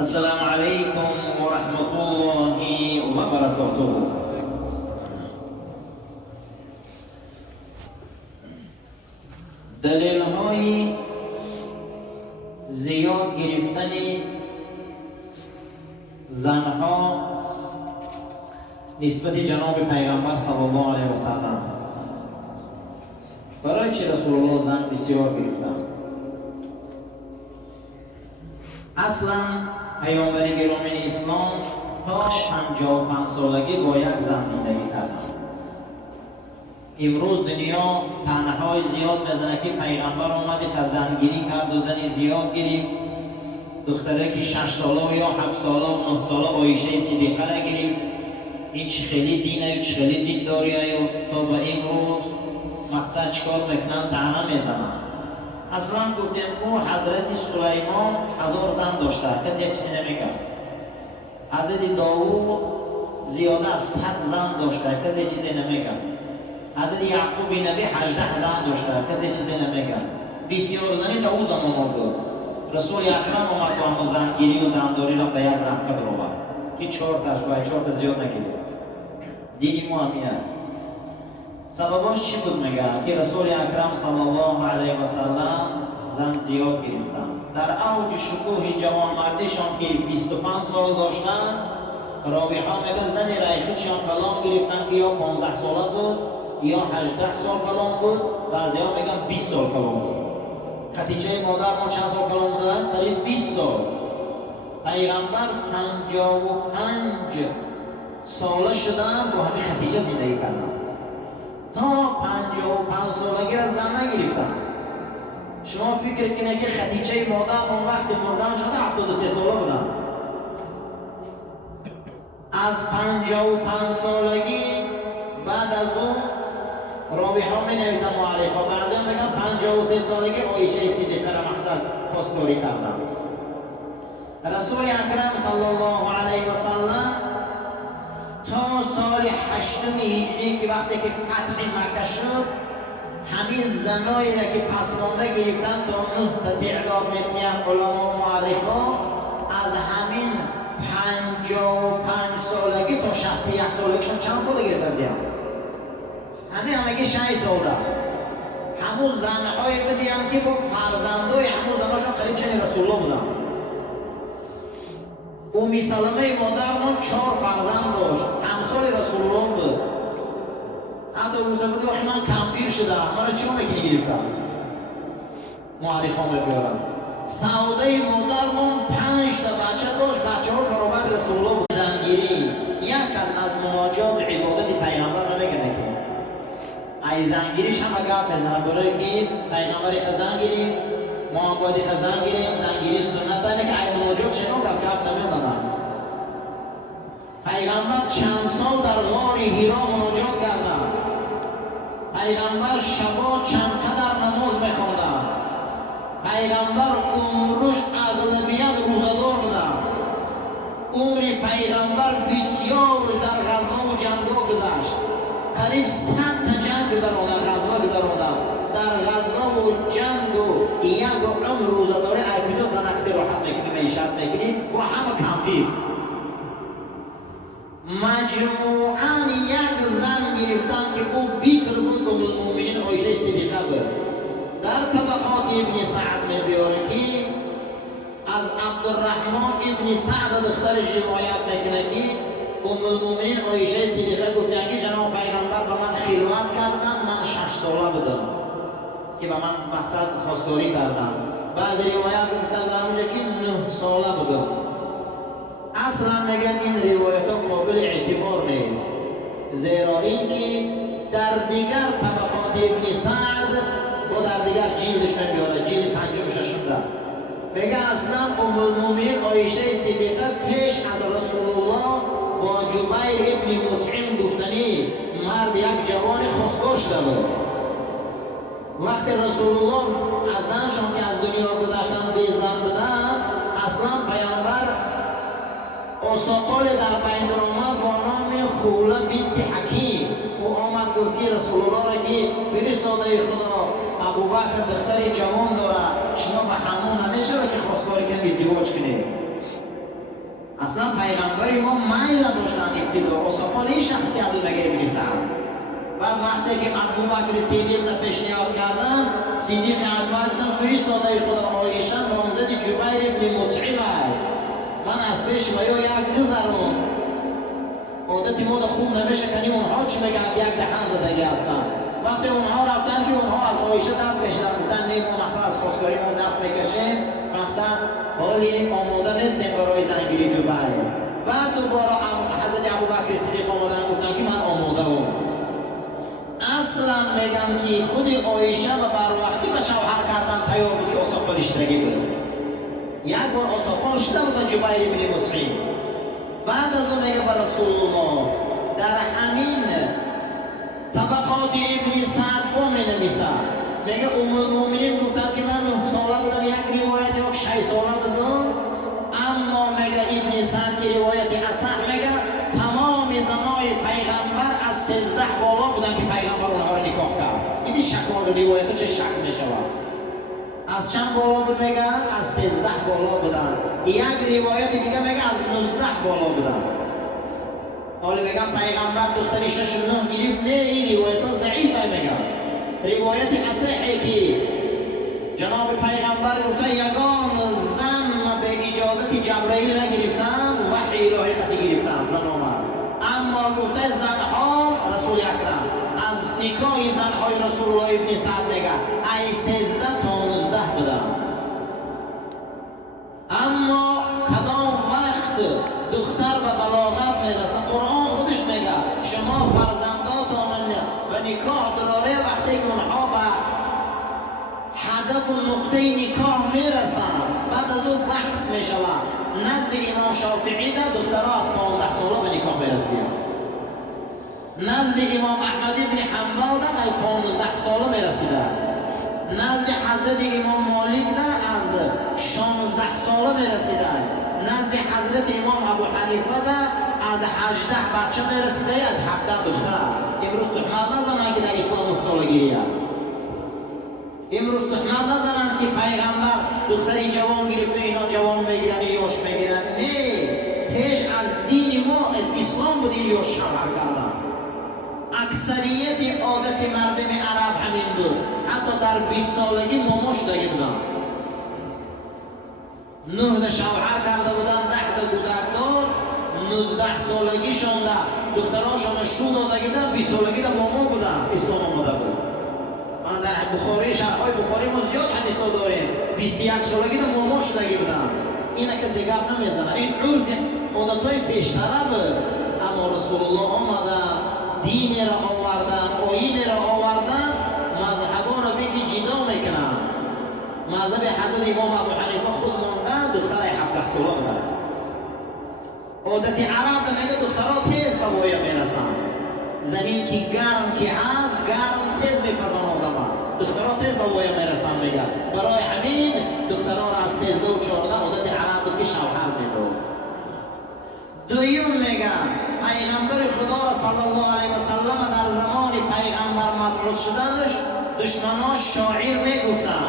السلام عليكم ورحمة الله وبركاته. دلیل های زیاد گرفتن زنها نسبت جناب پیغمبر صلی الله علیه و سلم. برای چه رسول الله زن بسیار گرفتن؟ اصلا پیامبر گرامی اسلام تا 55 سالگی با یک زن زندگی کردن. امروز دنیا طعنه‌های زیاد میزنه که پیغمبر اومده تا زنگیری کرد و زنی زیاد گرفت. دختره که 6 ساله یا 7 ساله و 9 ساله عایشه صدیقه را گرفت. این چه خیلی دینه و چه خیلی دین داری تا به امروز مقصد چکار میکنن؟ طعنه میزنن. اصلا گفتیم او حضرت سلیمان 1000 زن داشته، کسی یک چیزی نمیگه. حضرت داوود زیاده از 100 زن داشته، کسی چیزی نمیگه. حضرت یعقوب نبی 18 زن داشته، کسی چیزی نمیگه. بسیار زنی تا او زمان بود. رسول اکرم اومد و همون زنگیری و زنداری را به یک رمکه درآورد که 4 تا زیاد نگیره. دینی ما همیه. سبباش چی بود میگه؟ که رسول اکرم صلی الله علیه و سلم زن زیاد گرفتن. در اوج شکوه جوانمردیشان که 25 سال داشتن، راوی ها میگه زن رایخیشان کلام گرفتن که یا 15 ساله بود یا 18 سال کلام بود، بعضی ها میگن 20 سال کلام بود. خدیجه مادر ما چند سال کلام بودن؟ قریب 20 سال. پیغمبر 55 ساله شدن با همین خدیجه زندگی کردن. تا 55 سالگی را زن نگرفتن. شما فکر کنید که خدیجه مادر اون وقت مردن شده 73 ساله بودن. از 55 سالگی بعد از اون راوی ها می نویسن معرفا، بعضی هم میگن 53 سالگی عایشه صدیقه را مقصد خواستگاری کردن. رسول اکرم صلی الله علیه و سلم تا سال 8 هجری که وقتی که فتح مکه شد، همین زنایی را که پسمانده گرفتن تا 9 تا تعداد میتین علما و معرفا، از همین 55 سالگی تا 61 سالگیشون چند سال گرفتن بیان؟ همه 6 ساله. همون زنهای بدیم که با فرزندای همون زنهاشون قریب چنین رسول الله بودن. امی سلمه مادرمان 4 فرزند داشت، همسال رسول الله بود. حتی روزه بودی وقتی من کمپیر شدم، من چون میکنی گرفتم؟ معرفا میبیارم. سعوده مادرمان 5 تا بچه داشت، بچه ها برابر رسول الله بود. زنگیری یک از مناجات عبادت پیغمبر نمیگه نکنه. ای زنگیریش هم اگه بزنم برای که پیغمبری خزن گیریم، ما هم باید خزن گیریم. زنگیری سنت اینه که ای مناجات شنو از گفت نمیزنن. پیغمبر چند سال در غار حرا مناجات کردن. پیغمبر شبا چند قدر نماز میخواندن. پیغمبر عمرش اغلبیت روزدار بودن. عمر پیغمبر بسیار در غزا و جنگا گذشت. قریب 100 تا جنگ گذراندن، غزا گذراندن. در غزا و جنگ و یک عمر روزداری اکیدو زنختی راحت میکنی، میشت میکنی و همه کمپیر. مجموعاً یک زن گرفتن که او بیکر بود و المؤمنین عایشه صدیقه بود. در طبقات ابن سعد میبیاره که از عبدالرحمن ابن سعد دخترش روایت میکنه که المؤمنین عایشه صدیقه گفتن که جناب پیغمبر به من خلوت کردن، من 6 ساله بودم که به من مقصد خواستگاری کردن. بعضی روایت گفتن زنونجا که 9 ساله بودم. اصلا میگن این روایت ها قابل اعتبار نیست، زیرا اینکه در دیگر طبقات ابن سعد و در دیگر جیلش میبیاره، جیل 5 و 6 میگه اصلا ام المؤمنین عایشه صدیقه پیش از رسول الله با جبیر ابن مطعم گفتنی مرد یک جوان خواستگار شده بود. وقتی رسول الله از زنشان که از دنیا گذشتن به زن بدن، اصلا پیامبر اوساقال در بین در آمد با نام خوله بنت حکیم. او آمد گفت که رسول الله را که فرستاده خدا ابوبکر دختر جوان داره، شما به همون نمیشه که خواستگاری کنید ازدواج کنید. اصلا پیغمبری ما میل نداشتن ابتدا اصفال این شخصیت رو نگه بنیسن. بعد وقتی که ابو بکر صدیق را پیشنهاد کردن، صدیق اکبر گفتن فرستاده خدا عایشه نامزد جبیر ابن مطعمه، من از پیش و یا یک گذرم عادتی ما خوب نمیشه کنیم اونها چی میگن یک دهن زدگی هستن. وقتی اونها رفتن که اونها از عایشه دست کشیدن گفتن نه ما مقصد از خواستگاریمون دست میکشیم، مقصد حالی آماده نیستیم برای زنگیری جبیر. بعد دوباره حضرت ابوبکر صدیق آمدن گفتن که من آماده هم. اصلا میگم که خود عایشه و بر وقتی به شوهر کردن تیار بود که اصفال اشترگی بود. یک بار اصفال شده بودن جبیر ابن مطعم. بعد از اون میگه به رسول الله در همین طبقات ابن سعد با می نمیسه، میگه ام المؤمنین گفتن که من 9 ساله بودم، یک روایت یک 6 ساله بودم، اما میگه ابن سعد که روایت اصح میگه تمام زنای پیغمبر از 13 بالا بودن که پیغمبر اونها را نکاح کرد. این شکل روایت چه شک میشود؟ از چند بالا بود میگه؟ از 13 بالا بودن. یک روایت دیگه میگه از 19 بالا بودن. حالا میگم پیغمبر دختری 6 و 9 گرفت، نه این روایت ها ضعیفه. میگم روایت اصحی که جناب پیغمبر گفته یگان زن به اجازت جبرائیل نگرفتم، وحی الهی قطعی گرفتم زنها، اما گفته زنها رسول اکرم از نکاح زنهای رسول الله ابن سعد میگه ای 13 تا 19 بودم. اما کدام وقت دختر به بلاغت میرسه؟ قرآن خودش میگه شما فرزنداتان و نکاح داره وقتی که اونها به هدف و نقطه نکاح میرسن، بعد از اون بحث میشود. نزد امام شافعی ده دخترها از 15 ساله به نکاح میرسید، نزد امام احمد ابن حنبل ده از 15 ساله میرسیده، نزد حضرت امام مالک ده از 16 ساله میرسیده، نزد حضرت امام ابو حنیفه ده از 18 بچه میرسیده، از 17 دختر. امروز تهمت نزنن که در اسلام 9 سالگیه. امروز تهمت نزنن که پیغمبر دختری جوان گرفته اینا جوان میگیرن یاش میگیرن. نه، پیش از دین ما از اسلام بود این یاش شوهر کردن. اکثریت عادت مردم عرب همین بود. حتی در 20 سالگی ماما شده بودن، 9 شوهر کرده بودن، 10 کودک دار، 19 سالگیشون ده دختراشون شو داده بودن، 20 سالگی ده ماما بودن. اسلام آمده بود. من در بخاری شرحهای بخاری ما زیاد حدیث ها داریم، 21 سالگی ده ماما شده بودن. اینا کسی گپ نمیزنه، این عرف عادتهای پیشتره بود. اما رسول الله آمدن، دین را آوردن، آیین را آوردن، مذهبا را بگی جدا میکنن. مذهب حضرت امام ابو حنیفه خود مانده، دختر 17 ساله بوده. عادت عرب ده میگه دخترها تیز به بایا میرسن. زمین که گرم که هست، گرم تیز میپزن آدم، دخترها تیز به بایا میرسن میگه. برای همین دخترها را از 13 و 14 عادت عرب بود که شوهر میداد. دویم میگم پیغمبر خدا صلی الله علیه و سلم در زمان پیغمبر مبعوث شدنش دشمناش شاعر میگفتن،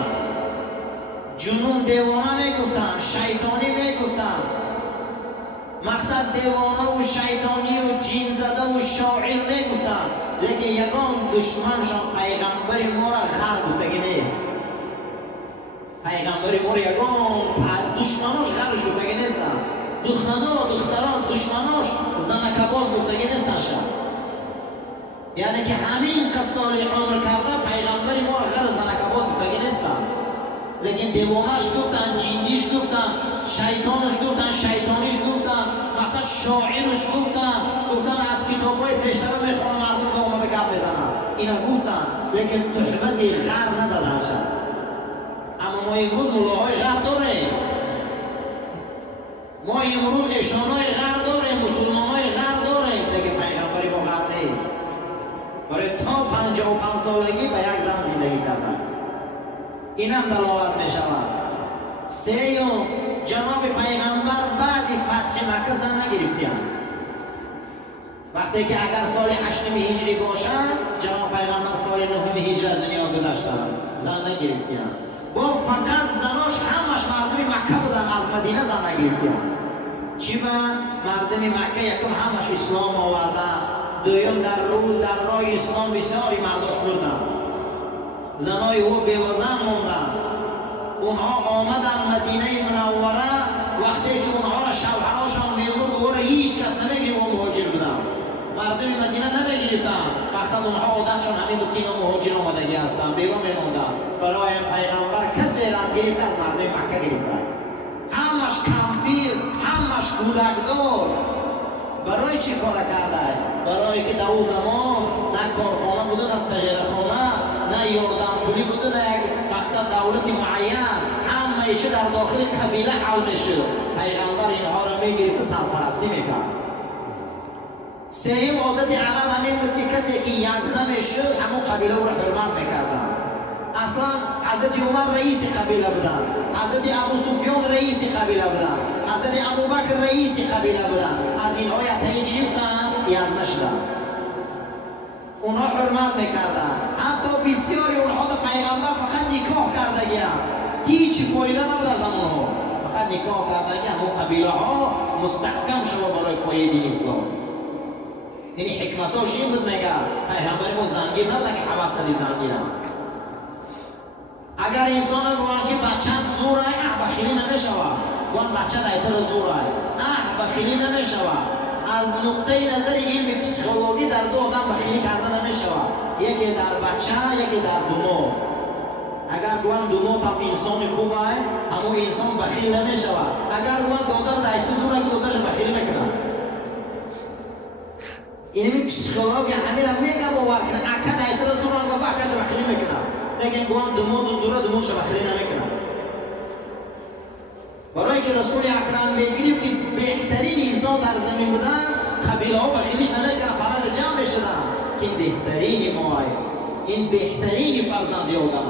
جنون دیوانه میگفتن، شیطانی میگفتن. مقصد دیوانه و شیطانی و جین زده و شاعر میگفتن، لیکن یگان دشمنشان پیغمبر ما را خر گفتگی نیست. پیغمبر ما را یگان دشمناش خرش گفتگی نیستن. دختران دشمناش زنکباز گفتگی نیستن شد. یعنی که همین کسال عمر کرده پیغمبر ما را خر زنکباز گفتگی نیستن. لیکن دیوانش گفتن، جیندیش گفتن، شیطانش گفتن، شیطانیش گفتن، مثلا شاعرش گفتن از کتابای پیشتر میخوان مردم که آمده گپ بزنن. اینا گفتن، لیکن تهمت غر نزدن شد. اما ما امروز ملاهای غر داریم، ما امروز ایشانای غر داریم، مسلمانای غر داریم، لیکن پیغمبری ما غر نیست. برای تا 55 سالگی به یک زن زندگی کردن. این هم دلالت می شود. سیوم جناب پیغمبر بعد فتح مکه زن نگرفتیم. وقتی که اگر سال 8 هجری باشد، جناب پیغمبر سال 9 هجری از دنیا گذشتن، زن نگرفتیم. با فقط زناش همش مردم مکه بودن، از مدینه زن نگرفتیم. چی با مردم مکه یکم همش اسلام آوردن، دویم در راه اسلام بسیاری مرداش مردن، زنای او بیوزن موندن. اونها آمدن مدینه منوره، وقتی که اونها را شوهراشان میبرد او را هیچ کس نمیگرفت و مهاجر بودن، مردم مدینه نمیگرفتن، مقصد اونها عادتشان همین بود که اینا مهاجر آمدگی هستن، بیوه میموندن. برای پیغمبر کسی را گرفت از مردم مکه گرفتن، همش کمپیر، همش کودکدار. برای چی کار کرده؟ برای که در اون زمان نه کارخانه بوده، نه صغیره خانه، نه یاردم پولی بوده، نه یک مقصد دولت معین، همه چه در داخل قبیله حل میشد. پیغمبر اینها را میگرفت و سرپرستی میکرد. سوم عادت عرب همین بود که کسی که یزده میشد همون قبیله او را حرمت میکردن. اصلا حضرت عمر رئیس قبیله بودن، حضرت ابو سفیان رئیس قبیله بودن، حضرت ابوبکر رئیس قبیله بودن. از اینها یتهی گرفتن یزده شدن، اونها حرمت میکردن. حتی بسیاری اونها در پیغمبر فقط نکاح کردگی‌اند، هیچ فایده نبود از اونها، فقط نکاح کردگی همون قبیله ها مستحکم شد برای پایه دین اسلام. یعنی حکمتاش این بود، میگه پیغمبر ما زنگیر نبودن که حواس کردی زنگیرن. اگر انسان روان که بچه زور های بخیلی نمیشود، وان بچه دایتر زور های بخیلی نمیشود. از نقطه نظر علم پسیکولوژی در دو آدم بخیلی کرده نمیشود، یکی در بچه، یکی در دمو. اگر گوان دمو تا انسان خوب های همون انسان بخیل نمیشود. اگر گوان دادر دایتر زور های که دادرش بخیلی میکنه. اینمی پسیکولوژی همین هم میگه باور کنه اکا دایتر زور های بابا اکاش بخیلی میکنه، لیکن گوان دمو زوره دموش بخیلی نمیکنه. برای که رسول اکرم بگیریم که بهترین انسان در زمین بودن، قبیله ها بخیلیش نمیکنن، فقط جمع شدن که این بهترین ماه، این بهترین فرزندی آدم